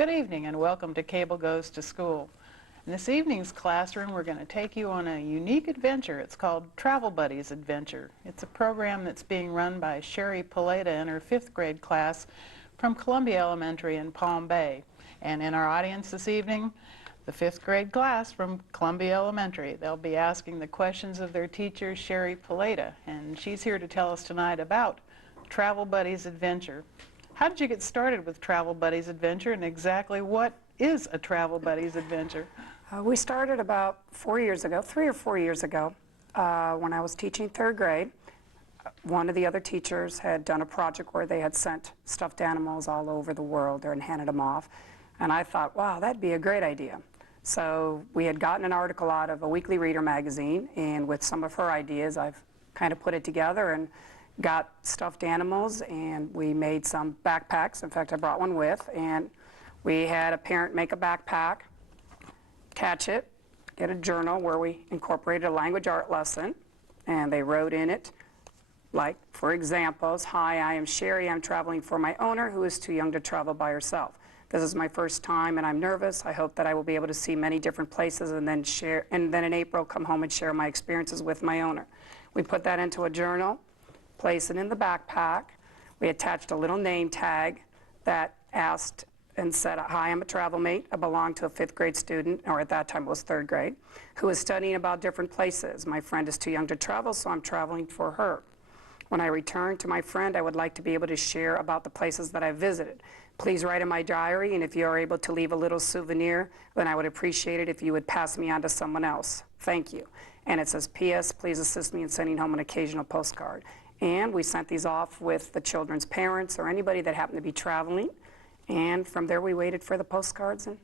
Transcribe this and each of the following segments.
Good evening and welcome to Cable Goes to School. In this evening's classroom, we're going to take you on a unique adventure. It's called Travel Buddies Adventure. It's a program that's being run by Sherry Paleta in her 5th grade class from Columbia Elementary in Palm Bay. And in our audience this evening, the 5th grade class from Columbia Elementary. They'll be asking the questions of their teacher, Sherry Paleta, and she's here to tell us tonight about Travel Buddies Adventure. How did you get started with Travel Buddies Adventure, and exactly what is a Travel Buddies Adventure? We started about 4 years ago, 3 or 4 years ago, when I was teaching 3rd grade. One of the other teachers had done a project where they had sent stuffed animals all over the world and handed them off. And I thought, wow, that'd be a great idea. So we had gotten an article out of a weekly reader magazine, and with some of her ideas, I've kind of put it together and got stuffed animals, and we made some backpacks. In fact, I brought one with, and we had a parent make a backpack, attach it, get a journal where we incorporated a language art lesson, and they wrote in it, like, for examples, "Hi, I am Sherry. I'm traveling for my owner who is too young to travel by herself. This is my first time and I'm nervous. I hope that I will be able to see many different places and then in April come home and share my experiences with my owner." We put that into a journal, place it in the backpack. We attached a little name tag that asked and said, "Hi, I'm a travel mate. I belong to a 5th grade student," or at that time it was 3rd grade, "who is studying about different places. My friend is too young to travel, so I'm traveling for her. When I return to my friend, I would like to be able to share about the places that I've visited. Please write in my diary, and if you are able to leave a little souvenir, then I would appreciate it if you would pass me on to someone else. Thank you." And it says, "P.S. Please assist me in sending home an occasional postcard." And we sent these off with the children's parents or anybody that happened to be traveling. And from there, we waited for the postcards, and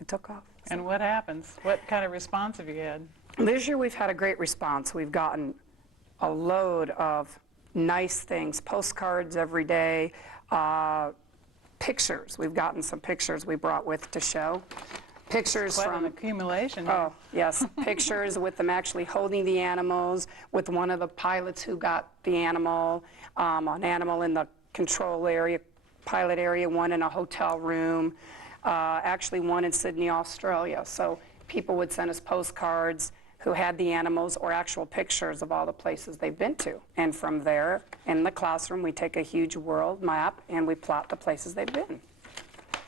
it took off. And what happens? What kind of response have you had? This year, we've had a great response. We've gotten a load of nice things, postcards every day, pictures. We've gotten some pictures we brought with to show. Pictures Quite from an accumulation here. Oh, yes. Pictures with them actually holding the animals, with one of the pilots who got the animal, an animal in the control area, pilot area, one in a hotel room, actually one in Sydney, Australia. So people would send us postcards who had the animals or actual pictures of all the places they've been to. And from there, in the classroom, we take a huge world map and we plot the places they've been.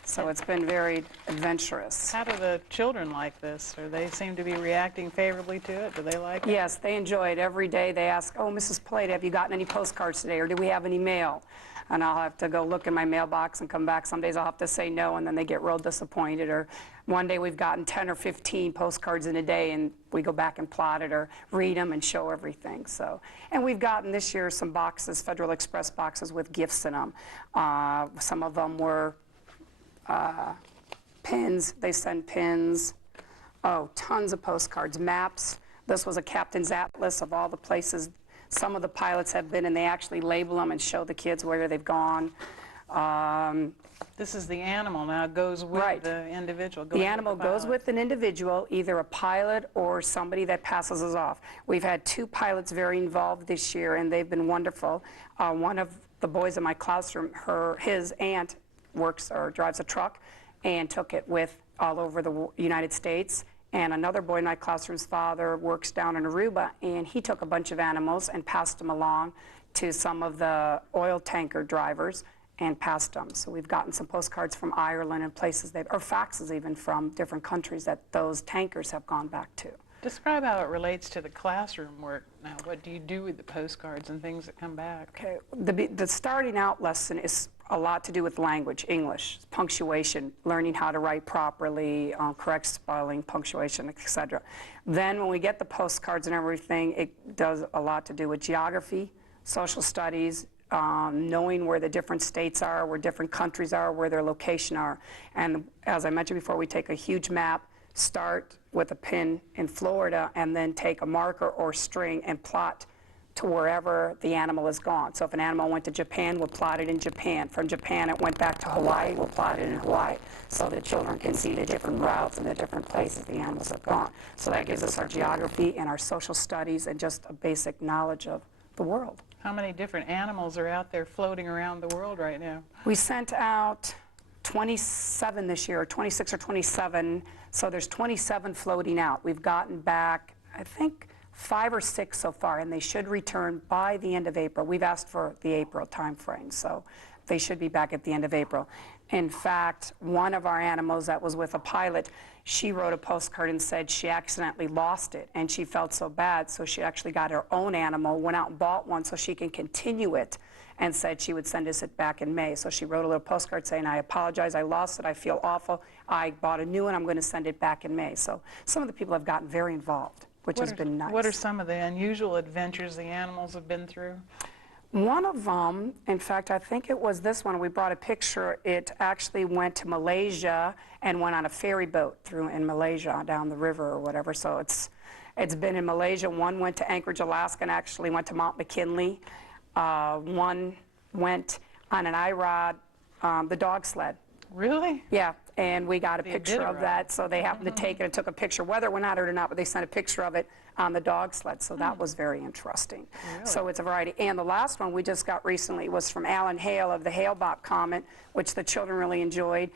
So it's been very adventurous. How do the children like this? Or they seem to be reacting favorably to it? Do they like it? Yes, they enjoy it. Every day they ask, "Oh, Mrs. Paleta, have you gotten any postcards today, or do we have any mail?" And I'll have to go look in my mailbox and come back. Some days I'll have to say no, and then they get real disappointed. Or one day we've gotten 10 or 15 postcards in a day, and we go back and plot it or read them and show everything. So, and we've gotten this year some boxes, Federal Express boxes with gifts in them. Some of them were pins. They send pins. Oh, tons of postcards, maps. This was a captain's atlas of all the places some of the pilots have been, and they actually label them and show the kids where they've gone. This is the animal now. It goes with Right. the individual. The animal goes with an individual, either a pilot or somebody that passes us off. We've had 2 pilots very involved this year, and they've been wonderful. One of the boys in my classroom, his aunt works or drives a truck and took it with all over the United States. And another boy in my classroom's father works down in Aruba, and he took a bunch of animals and passed them along to some of the oil tanker drivers and passed them. So we've gotten some postcards from Ireland and places or faxes even from different countries that those tankers have gone back to. Describe how it relates to the classroom work now. What do you do with the postcards and things that come back? Okay, the starting out lesson is a lot to do with language, English, punctuation, learning how to write properly, correct spelling, punctuation, etc. Then when we get the postcards and everything, it does a lot to do with geography, social studies, knowing where the different states are, where different countries are, where their location are. And as I mentioned before, we take a huge map, start with a pin in Florida, and then take a marker or string and plot to wherever the animal is gone. So if an animal went to Japan, we'll plot it in Japan. From Japan, it went back to Hawaii, we'll plot it in Hawaii, so the children can see the different routes and the different places the animals have gone. So that gives us our geography and our social studies and just a basic knowledge of the world. How many different animals are out there floating around the world right now? We sent out 27 this year, 26 or 27, so there's 27 floating out. We've gotten back, I think, 5 or 6 so far, and they should return by the end of April. We've asked for the April time frame, so they should be back at the end of April. In fact, one of our animals that was with a pilot, she wrote a postcard and said she accidentally lost it, and she felt so bad, so she actually got her own animal, went out and bought one so she can continue it, and said she would send us it back in May. So she wrote a little postcard saying, I apologize, I lost it, I feel awful, I bought a new one, I'm going to send it back in May. So some of the people have gotten very involved, which has been nice. What are some of the unusual adventures the animals have been through? One of them, in fact, I think it was this one, we brought a picture, it actually went to Malaysia and went on a ferry boat through in Malaysia down the river or whatever, so it's been in Malaysia. One went to Anchorage, Alaska, and actually went to Mount McKinley. One went on an IROD, the dog sled. Really? Yeah, and we got a picture of that, so they happened to take it and took a picture, whether it went out or not, but they sent a picture of it on the dog sled, so that was very interesting. Really? So it's a variety. And the last one we just got recently was from Alan Hale of the Hale-Bopp Comet, which the children really enjoyed.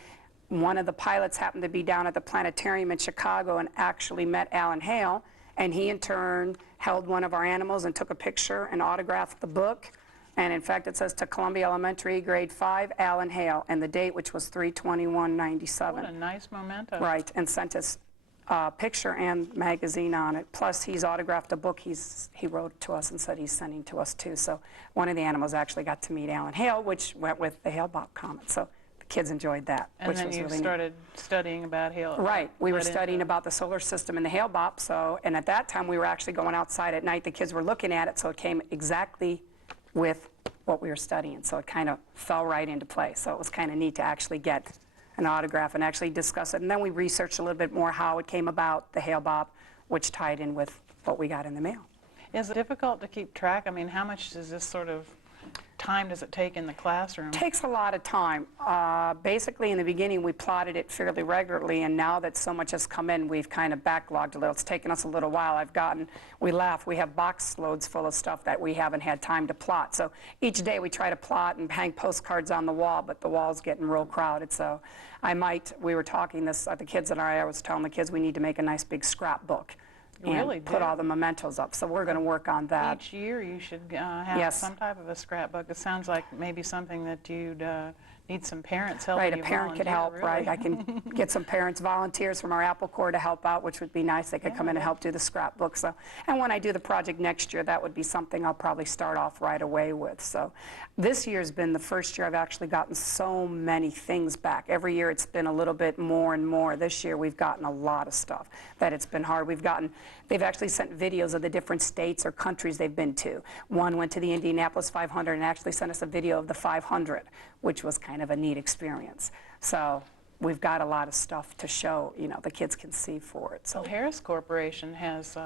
One of the pilots happened to be down at the planetarium in Chicago and actually met Alan Hale, and he in turn held one of our animals and took a picture and autographed the book. And in fact, it says to Columbia Elementary, grade 5, Alan Hale, and the date, which was 3/21/97. What a nice memento. Right, and sent us a picture and magazine on it. Plus, he's autographed a book he wrote to us and said he's sending to us too. So one of the animals actually got to meet Alan Hale, which went with the Hale-Bopp Comet. So the kids enjoyed that, And which then was you really started studying about Hale. Right, we were studying about the solar system and the Hale-Bopp. So, and at that time we were actually going outside at night. The kids were looking at it, so it came exactly with what we were studying. So it kind of fell right into place. So it was kind of neat to actually get an autograph and actually discuss it. And then we researched a little bit more how it came about, the Hale-Bopp, which tied in with what we got in the mail. Is it difficult to keep track? I mean, how much does this sort of time does it take in the classroom? It takes a lot of time. Basically, in the beginning, we plotted it fairly regularly, and now that so much has come in, we've kind of backlogged a little. It's taken us a little while. We laugh, we have box loads full of stuff that we haven't had time to plot. So each day we try to plot and hang postcards on the wall, but the wall's getting real crowded. So we were talking this, the kids and I was telling the kids we need to make a nice big scrapbook. Really and put all the mementos up. So we're going to work on that. Each year you should have Yes. some type of a scrapbook. It sounds like maybe something that you'd need some parents helping Right, a you parent could volunteer, help, really. right? I can get some parents, volunteers from our Apple Corps to help out, which would be nice. They could come in and help do the scrapbook. So, and when I do the project next year, that would be something I'll probably start off right away with. So this year's been the first year I've actually gotten so many things back. Every year it's been a little bit more and more. This year we've gotten a lot of stuff that it's been hard. They've actually sent videos of the different states or countries they've been to. One went to the Indianapolis 500 and actually sent us a video of the 500, which was kind of a neat experience. So we've got a lot of stuff to show, the kids can see for it. So Well, Harris Corporation has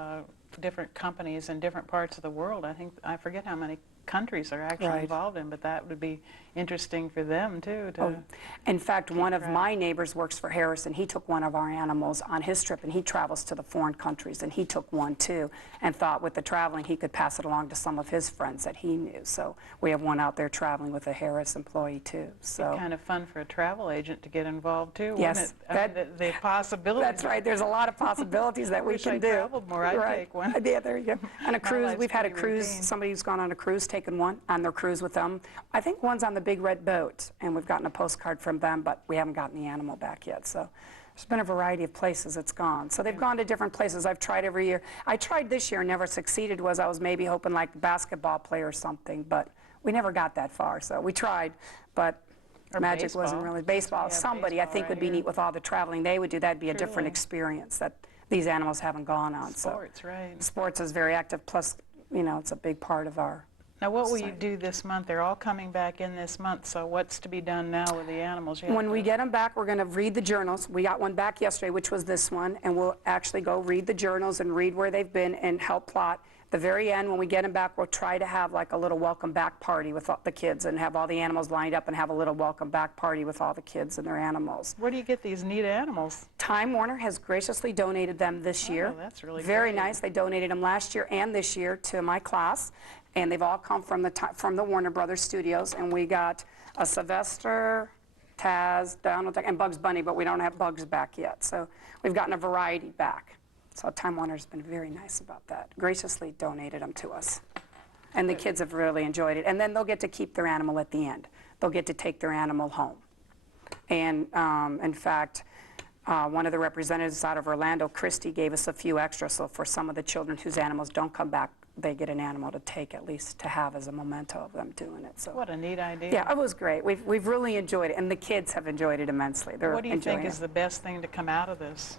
different companies in different parts of the world. I forget how many countries are actually Right. involved in, but that would be interesting for them too. in fact, one of my neighbors works for Harris, and he took one of our animals on his trip, and he travels to the foreign countries, and he took one too, and thought with the traveling he could pass it along to some of his friends that he knew. So we have one out there traveling with a Harris employee too. So Kind of fun for a travel agent to get involved too, Yes, wouldn't it? The possibilities. that's right. There's a lot of possibilities that we Wish can I do. traveled more. I'd Right. take one. Yeah, there you go. On a cruise, life's we've had a pretty cruise. routine. Somebody who's gone on a cruise, taken one on their cruise with them. I think one's on the Big Red Boat, and we've gotten a postcard from them, but we haven't gotten the animal back yet. So there's been a variety of places it's gone. So they've gone to different places. I've tried every year. I tried this year and never succeeded. I was maybe hoping like basketball player or something, but we never got that far. So we tried, but Or magic wasn't baseball. really baseball. have Somebody I baseball think right would be here. neat with all the traveling they would do. That'd be a different Truly. experience that these animals haven't gone on. Sports, right. So sports is very active. Plus, it's a big part of our. Now, what will you Site. do this month? They're all coming back in this month, so what's to be done now with the animals? You have When we to- get them back, we're going to read the journals. We got one back yesterday, which was this one, and we'll actually go read the journals and read where they've been and help plot. The very end, when we get them back, we'll try to have like a little welcome back party with all the kids and have all the animals lined up and have a little welcome back party with all the kids and their animals. Where do you get these neat animals? Time Warner has graciously donated them this year. That's really Very great. nice. They donated them last year and this year to my class, and they've all come from the Warner Brothers studios. And we got a Sylvester Taz, Donald Duck, and Bugs Bunny, but we don't have Bugs back yet. So we've gotten a variety back. So Time Warner's been very nice about that. Graciously donated them to us. And the kids have really enjoyed it. And then they'll get to keep their animal at the end. They'll get to take their animal home. And in fact, one of the representatives out of Orlando, Christy, gave us a few extras. So for some of the children whose animals don't come back, they get an animal to take, at least to have as a memento of them doing it. So What a neat idea. yeah, it was great. We've really enjoyed it, and the kids have enjoyed it immensely. They're What do you think enjoying is it. the best thing to come out of this?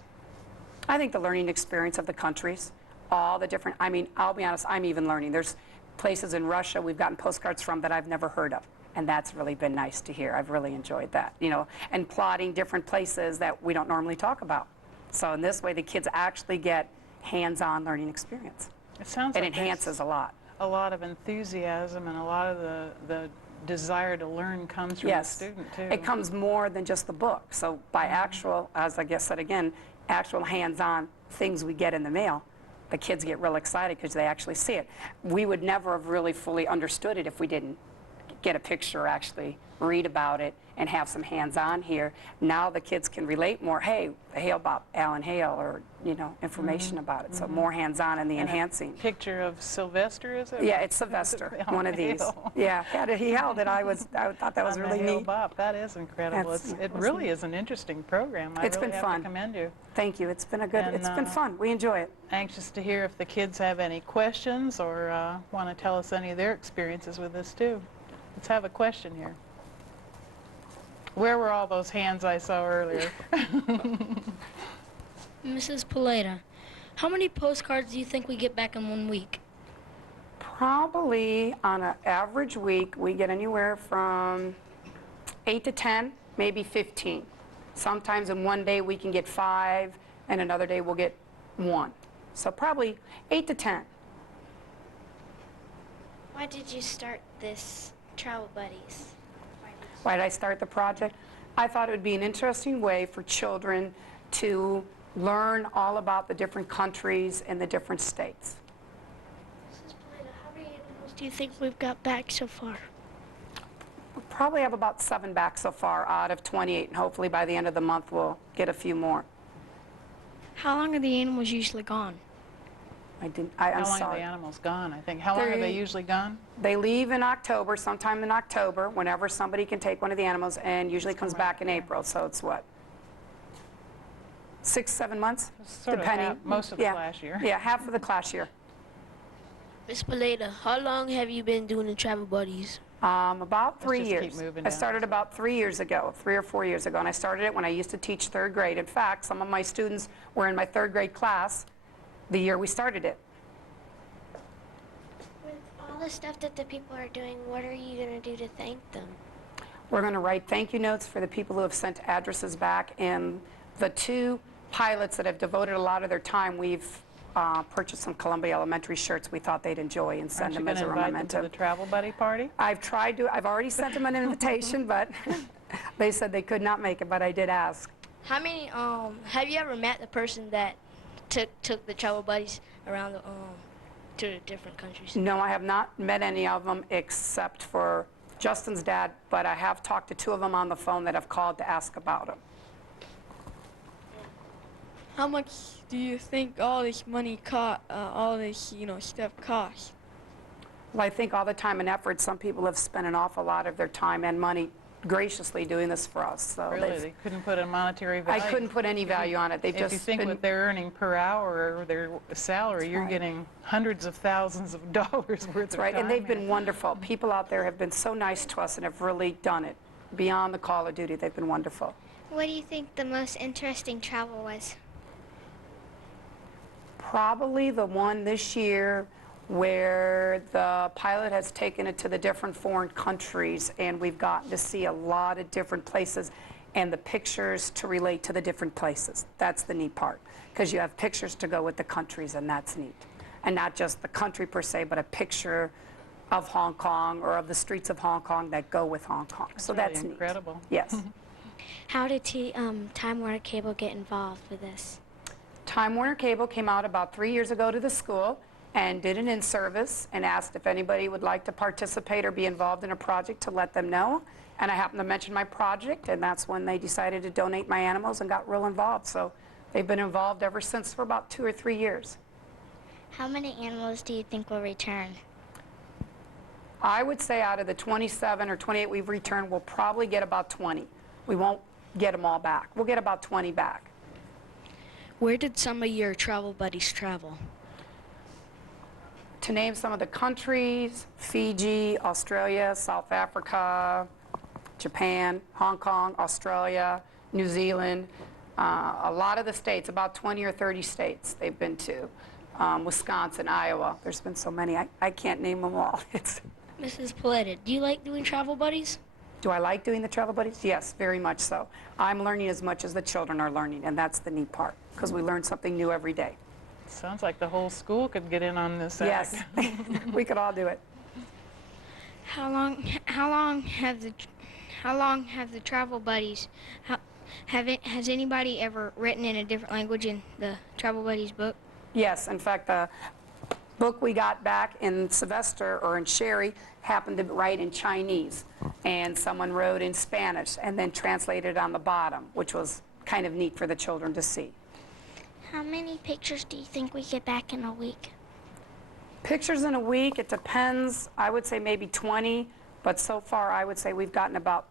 I think the learning experience of the countries, all the different, I mean, I'll be honest, I'm even learning. There's places in Russia we've gotten postcards from that I've never heard of, and that's really been nice to hear. I've really enjoyed that, you know, and plotting different places that we don't normally talk about. So in this way, the kids actually get hands-on learning experience. It sounds It like there's enhances a lot. a lot of enthusiasm, and a lot of the desire to learn comes from the Yes, student, too. it comes more than just the book. So by actual, as I guess said again, actual hands-on things we get in the mail, the kids get real excited because they actually see it. We would never have really fully understood it if we didn't get a picture, actually read about it, and have some hands-on here. Now the kids can relate more. Hey, Hale about Alan Hale, or you know, information about it. So more hands-on in the And a enhancing. picture of Sylvester, is it? Yeah, it's Sylvester, Alan one of these. Hale. Yeah, he held it. I thought that was On the really Hale neat. Bop. That is incredible. That's- It really is an interesting program. I It's really been have fun. to commend you. Thank you. It's been a good. And, It's been fun. We enjoy it. Anxious to hear if the kids have any questions or want to tell us any of their experiences with this, too. Let's have a question here. Where were all those hands I saw earlier? Mrs. Paleta, how many postcards do you think we get back in 1 week? Probably on an average week, we get anywhere from 8 to 10, maybe 15. Sometimes in one day we can get 5, and another day we'll get 1. So probably 8 to 10. Why did you start this Travel Buddies? Why did I start the project? I thought it would be an interesting way for children to learn all about the different countries and the different states. Mrs. Paleta, how many animals do you think we've got back so far? We probably have about 7 back so far out of 28, and hopefully by the end of the month we'll get a few more. How long are the animals usually gone? I'm How long have the sorry. animals gone, I think? How long are they They're- usually gone? They leave in October, sometime in October, whenever somebody can take one of the animals, and usually comes back in April, so it's what? 6, 7 months? Sort of Depending. most of the Yeah. class year. Yeah, half of the class year. Miss Paleta, how long have you been doing the Travel Buddies? About 3 just keep years. moving I down. started about 3 years ago, 3 or 4 years ago, and I started it when I used to teach 3rd grade. In fact, some of my students were in my 3rd grade class the year we started it. With all the stuff that the people are doing, what are you going to do to thank them? We're going to write thank you notes for the people who have sent addresses back, and the 2 pilots that have devoted a lot of their time, we've purchased some Columbia Elementary shirts we thought they'd enjoy and send Aren't you them going as to a invite them memento. to the Travel Buddy party? I've already sent them an invitation, but they said they could not make it, but I did ask. How many, have you ever met the person that took the Travel Buddies around to the different countries? No, I have not met any of them except for Justin's dad, but I have talked to 2 of them on the phone that have called to ask about him. How much do you think all this money all this, stuff cost? Well, I think all the time and effort, some people have spent an awful lot of their time and money graciously doing this for us. So Really? they've- They couldn't put a monetary I value? couldn't put any value on it. They've If you just think been, what they're earning per hour or their salary, you're right. getting hundreds of thousands of dollars worth that's of right, time and they've here. been wonderful. People out there have been so nice to us and have really done it. Beyond the call of duty, they've been wonderful. What do you think the most interesting travel was? Probably the one this year where the pilot has taken it to the different foreign countries, and we've gotten to see a lot of different places and the pictures to relate to the different places. That's the neat part, because you have pictures to go with the countries, and that's neat. And not just the country per se, but a picture of Hong Kong or of the streets of Hong Kong that go with Hong Kong. So really that's neat. incredible. Yes. How did Time Warner Cable get involved with this? Time Warner Cable came out about 3 years ago to the school and did an in-service and asked if anybody would like to participate or be involved in a project to let them know. And I happened to mention my project, and that's when they decided to donate my animals and got real involved. So they've been involved ever since for about 2 or 3 years. How many animals do you think will return? I would say out of the 27 or 28 we've returned, we'll probably get about 20. We won't get them all back. We'll get about 20 back. Where did some of your travel buddies travel? To name some of the countries, Fiji, Australia, South Africa, Japan, Hong Kong, Australia, New Zealand, a lot of the states, about 20 or 30 states they've been to. Wisconsin, Iowa, there's been so many, I can't name them all. Mrs. Paleta, do you like doing travel buddies? Do I like doing the travel buddies? Yes, very much so. I'm learning as much as the children are learning, and that's the neat part, because we learn something new every day. Sounds like the whole school could get in on this Yes, act. we could all do it. How long have the travel buddies? Has anybody ever written in a different language in the travel buddies book? Yes, in fact, the book we got back in Sylvester or in Sherry happened to write in Chinese, and someone wrote in Spanish and then translated on the bottom, which was kind of neat for the children to see. How many pictures do you think we get back in a week? Pictures in a week, it depends. I would say maybe 20, but so far I would say we've gotten about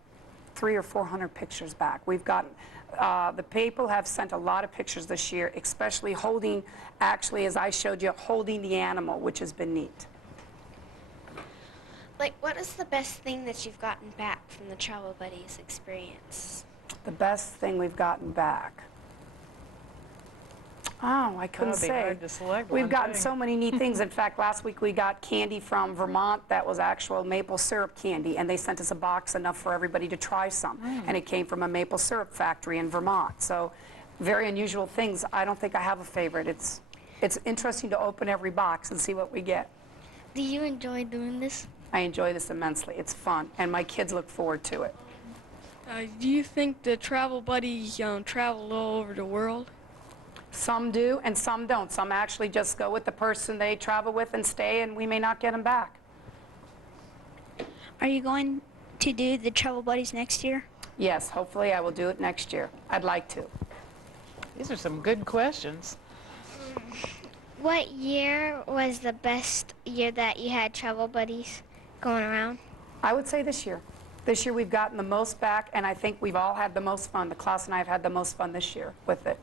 300 or 400 pictures back. We've gotten, the people have sent a lot of pictures this year, especially holding, actually as I showed you, holding the animal, which has been neat. Like, what is the best thing that you've gotten back from the Travel Buddies experience? The best thing we've gotten back. Oh, I couldn't That'd be say. hard to select We've one gotten thing. so many neat things. In fact, last week we got candy from Vermont that was actual maple syrup candy, and they sent us a box enough for everybody to try some. And it came from a maple syrup factory in Vermont. So very unusual things. I don't think I have a favorite. It's interesting to open every box and see what we get. Do you enjoy doing this? I enjoy this immensely. It's fun, and my kids look forward to it. Do you think the travel buddies travel all over the world? Some do, and some don't. Some actually just go with the person they travel with and stay, and we may not get them back. Are you going to do the travel buddies next year? Yes, hopefully I will do it next year. I'd like to. These are some good questions. What year was the best year that you had travel buddies going around? I would say this year. This year we've gotten the most back, and I think we've all had the most fun. The class and I have had the most fun this year with it.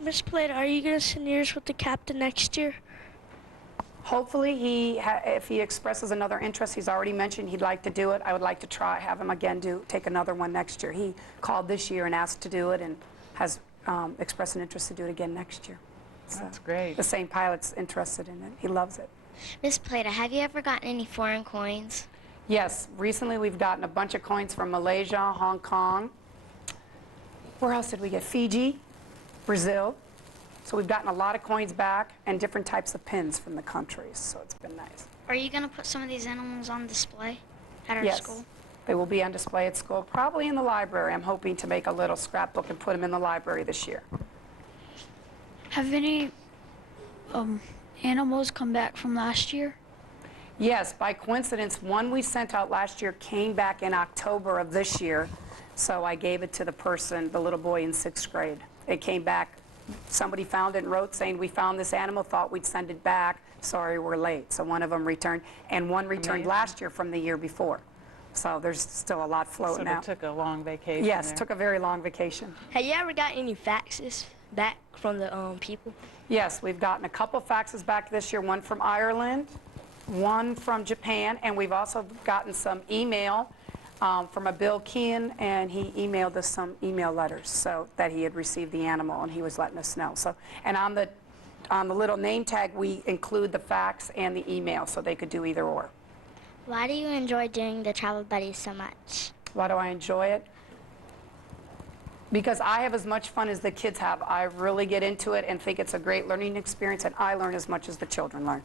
Miss Paleta, are you going to send yours with the captain next year? Hopefully, if he expresses another interest, he's already mentioned he'd like to do it. I would like to have him again take another one next year. He called this year and asked to do it, and has expressed an interest to do it again next year. So That's great. the same pilot's interested in it. He loves it. Miss Paleta, have you ever gotten any foreign coins? Yes, recently we've gotten a bunch of coins from Malaysia, Hong Kong. Where else did we get? Fiji, Brazil. So we've gotten a lot of coins back and different types of pins from the countries, so it's been nice. Are you going to put some of these animals on display at our Yes, school? they will be on display at school, probably in the library. I'm hoping to make a little scrapbook and put them in the library this year. Have any animals come back from last year? Yes, by coincidence, one we sent out last year came back in October of this year, so I gave it to the person, the little boy in 6th grade. It came back, somebody found it and wrote saying, we found this animal, thought we'd send it back, sorry we're late. So one of them returned, and one returned Amazing. last year from the year before. So there's still a lot floating Sort of out. took a long vacation Yes, there. took a very long vacation. Have you ever got any faxes back from the people? Yes, we've gotten a couple faxes back this year, one from Ireland, one from Japan, and we've also gotten some email from a Bill Kean, and he emailed us some email letters so that he had received the animal, and he was letting us know. So, and on the little name tag, we include the fax and the email, so they could do either or. Why do you enjoy doing the travel buddies so much? Why do I enjoy it? Because I have as much fun as the kids have. I really get into it and think it's a great learning experience, and I learn as much as the children learn.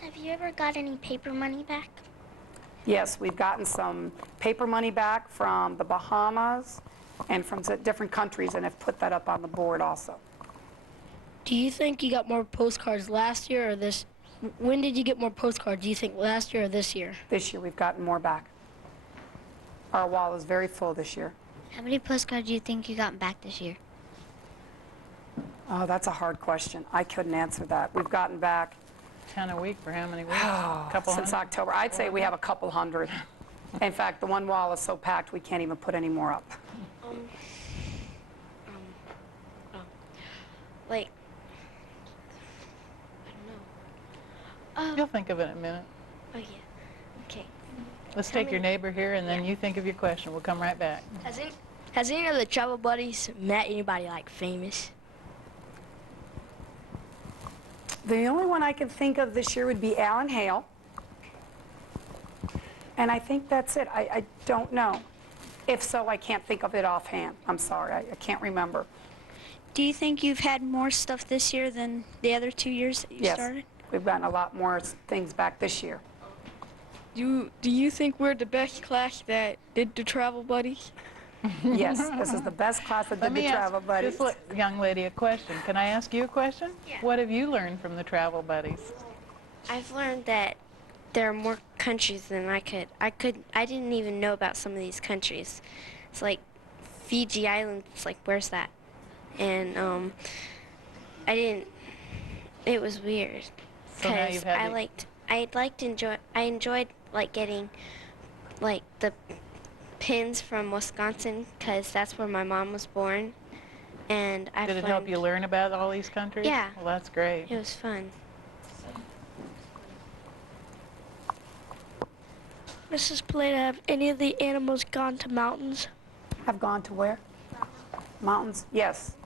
Have you ever got any paper money back? Yes, we've gotten some paper money back from the Bahamas and from different countries, and have put that up on the board also. Do you think you got more postcards last year or this When did you get more postcards? Do you think last year or this year? This year, we've gotten more back. Our wall is very full this year. How many postcards do you think you got back this year? Oh, that's a hard question. I couldn't answer that. We've gotten back 10 a week for how many weeks? Couple since hundred? October. I'd say we have a couple hundred. In fact, the one wall is so packed, we can't even put any more up. Like, I don't know. You'll think of it in a minute. Oh, yeah. Okay. Let's take your neighbor here, and then you think of your question. We'll come right back. Has any of the travel buddies met anybody like famous? The only one I can think of this year would be Alan Hale. And I think that's it. I don't know. If so, I can't think of it offhand. I'm sorry. I can't remember. Do you think you've had more stuff this year than the other 2 years that you Yes, started? we've gotten a lot more things back this year. Do you think we're the best class that did the travel buddies? Yes, this is the best class that Let did the me travel ask buddies. this young lady a question. Can I ask you a question? Yeah. What have you learned from the travel buddies? I've learned that there are more countries than I didn't even know about some of these countries. It's like Fiji Island. It's like, where's that? And it was weird. So now Because you've had I enjoyed like getting like the pins from Wisconsin because that's where my mom was born. And I Did it help you learn about all these countries? Yeah. Well, that's great. It was fun. Mrs. Paleta, have any of the animals gone to mountains? Have gone to where? Mountains? Yes.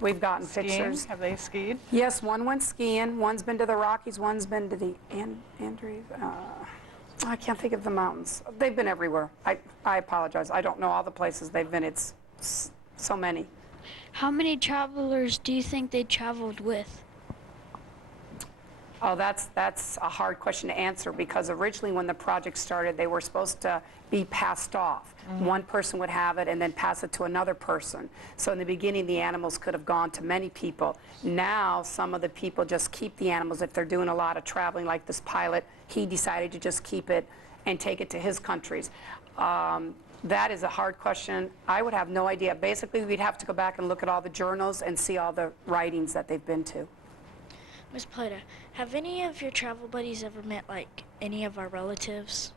We've gotten Skiing? pictures. Have they skied? Yes, one went skiing, one's been to the Rockies, one's been to the Andrews. I can't think of the mountains. They've been everywhere. I apologize. I don't know all the places they've been. It's so many. How many travelers do you think they traveled with? Oh, that's a hard question to answer because originally when the project started, they were supposed to be passed off. One person would have it and then pass it to another person. So in the beginning, the animals could have gone to many people. Now, some of the people just keep the animals if they're doing a lot of traveling, like this pilot. He decided to just keep it and take it to his countries. That is a hard question. I would have no idea. Basically, we'd have to go back and look at all the journals and see all the writings that they've been to. Miss Paleta, have any of your travel buddies ever met like any of our relatives?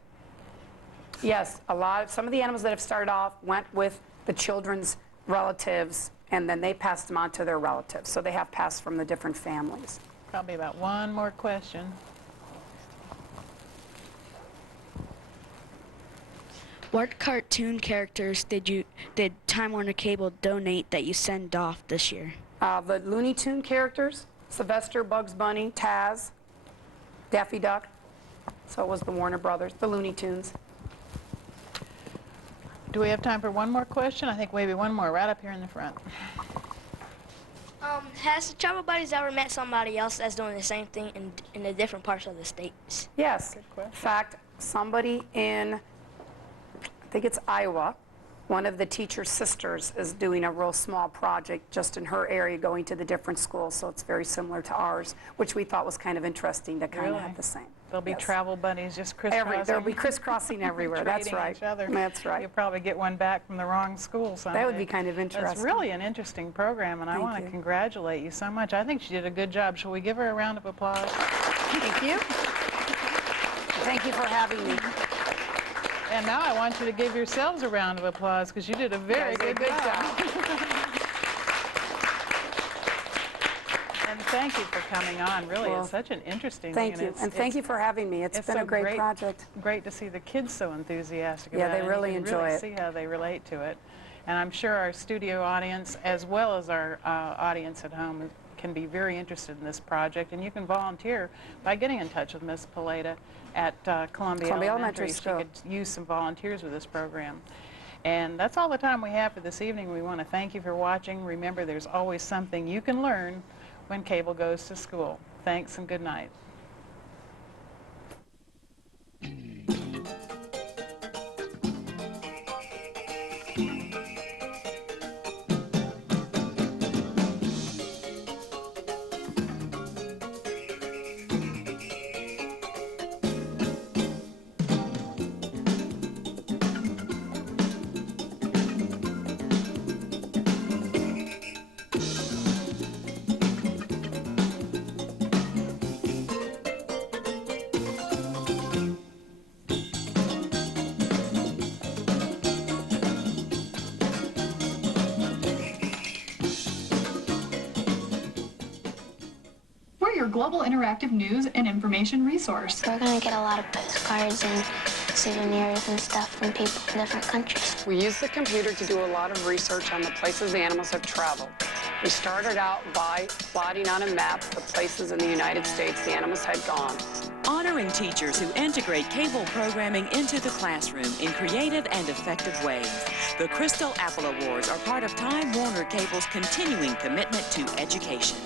Yes, some of the animals that have started off went with the children's relatives, and then they passed them on to their relatives. So they have passed from the different families. Probably about one more question. What cartoon characters did Time Warner Cable donate that you sent off this year? The Looney Tune characters, Sylvester, Bugs Bunny, Taz, Daffy Duck. So it was the Warner Brothers, the Looney Tunes. Do we have time for one more question? I think maybe one more right up here in the front. Has the travel buddies ever met somebody else that's doing the same thing in the different parts of the states? Yes. Good question. In fact, somebody in, I think it's Iowa, one of the teacher's sisters is doing a real small project just in her area going to the different schools, so it's very similar to ours, which we thought was kind of interesting to kind of Really? have the same. There'll be Yes. travel buddies just crisscrossing. There'll be crisscrossing everywhere, that's trading right. each other. That's right. You'll probably get one back from the wrong school someday. That would be kind of It's interesting. really an interesting program, and I Thank want to you. congratulate you so much. I think she did a good job. Shall we give her a round of applause? Thank you. Thank you for having me. And now I want you to give yourselves a round of applause because you did a very You guys did good a good job. And thank you for coming on. Really, Well, it's such an interesting Thank thing. you, and thank you for having me. It's been so a great project. Great to see the kids so enthusiastic Yeah, about they it. and really you can enjoy really it. see how they relate to it. And I'm sure our studio audience, as well as our audience at home, can be very interested in this project. And you can volunteer by getting in touch with Miss Paleta at Columbia Elementary. She School. could use some volunteers with this program. And that's all the time we have for this evening. We want to thank you for watching. Remember, there's always something you can learn when cable goes to school. Thanks and good night. your global interactive news and information resource. We're going to get a lot of postcards and souvenirs and stuff from people in different countries. We use the computer to do a lot of research on the places the animals have traveled. We started out by plotting on a map the places in the United States the animals had gone. Honoring teachers who integrate cable programming into the classroom in creative and effective ways. The Crystal Apple Awards are part of Time Warner Cable's continuing commitment to education.